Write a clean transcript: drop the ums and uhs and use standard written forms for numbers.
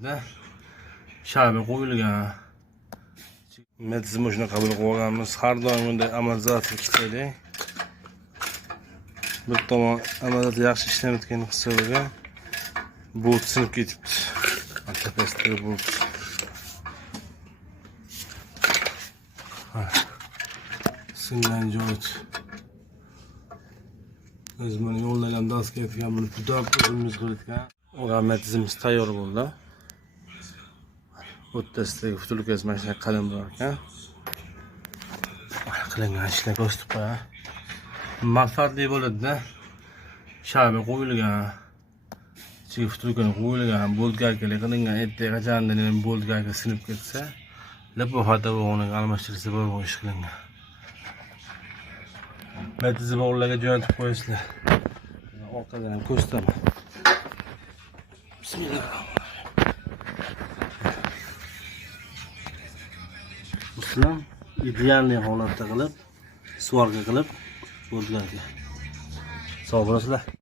bo'ladida. Sharba qo'yilgan. Men tizimni shunaqa qilib qo'yganmiz. Har doim bunday amalizator ishlaydi. Bir tomon amaliyotda yaxshi ishlamayotgan hisobiga bu sinib ketibdi. Tepasida bu. Singan joyi. Biz buni yo'llagan daska etgan, buni pudab o'zimiz qilgan. O'rnamatizimiz tayyor bo'ldi. O'rtasidagi futilkasi mana shunday qalin bo'lar ekan. Qilingan ishlar ko'rsatib qo'ya. Manfaatli bo'ladi-da. Sharba qo'yilgan. Ichiga futilkani qo'yilgan, boltgarkalar qilingan, ertaga qachondan ham boltgarka sinib ketsa, lapofata o'g'ini almashtirsa bo'lgan ish qilingan. Metizi bog'larga jo'natib qo'yasizlar. Orqadan ham ko'rsataman. Bismillah. Muslim idealniy holatda qilib, svorga qilib, boltgarka. Sog' bo'lasizlar.